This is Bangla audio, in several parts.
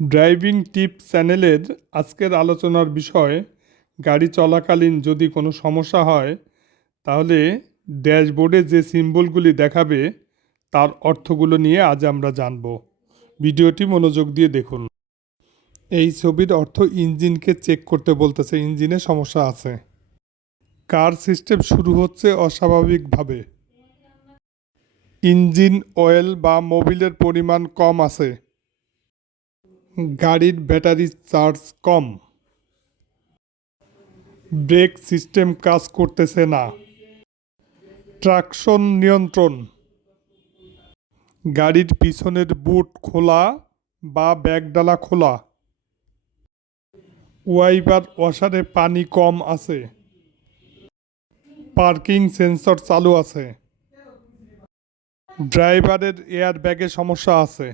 ড্রাইভিং টিপস চ্যানেলের আজকের আলোচনার বিষয়, গাড়ি চলাকালীন যদি কোনো সমস্যা হয় তাহলে ড্যাশবোর্ডে যে সিম্বলগুলি দেখাবে তার অর্থগুলো নিয়ে আজ আমরা জানব। ভিডিওটি মনোযোগ দিয়ে দেখুন। এই ছবির অর্থ ইঞ্জিনকে চেক করতে বলতেছে, ইঞ্জিনে সমস্যা আছে। কার সিস্টেম শুরু হচ্ছে অস্বাভাবিকভাবে। ইঞ্জিন অয়েল বা মোবিলের পরিমাণ কম আছে। গাড়ির ব্যাটারি চার্জ কম। ব্রেক সিস্টেম কাজ করতেছে না। ট্রাকশন নিয়ন্ত্রণ। গাড়ির পিছনের বুট খোলা বা ব্যাগডালা খোলা। ওয়াইপার ওয়াশারে পানি কম আছে। পার্কিং সেন্সর চালু আছে। ড্রাইভারের এয়ার ব্যাগে সমস্যা আছে।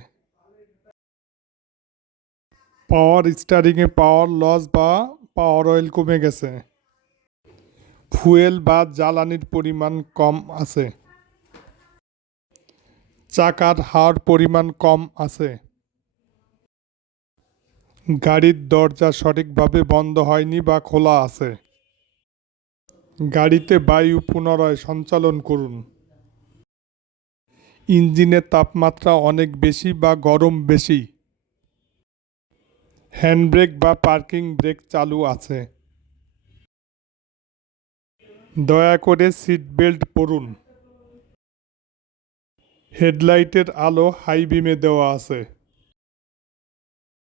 পাওয়ার স্টারিংয়ে পাওয়ার লস বা পাওয়ার অয়েল কমে গেছে। ফুয়েল বা জ্বালানির পরিমাণ কম আছে। চাকার হাওয়ার পরিমাণ কম আছে। গাড়ির দরজা সঠিকভাবে বন্ধ হয়নি বা খোলা আছে। গাড়িতে বায়ু পুনরায় সঞ্চালন করুন। ইঞ্জিনের তাপমাত্রা অনেক বেশি বা গরম বেশি। হ্যান্ডব্রেক বা পার্কিং ব্রেক চালু আছে। দয়া করে সিট বেল্ট পরুন। হেডলাইটের আলো হাই বিমে দেওয়া আছে।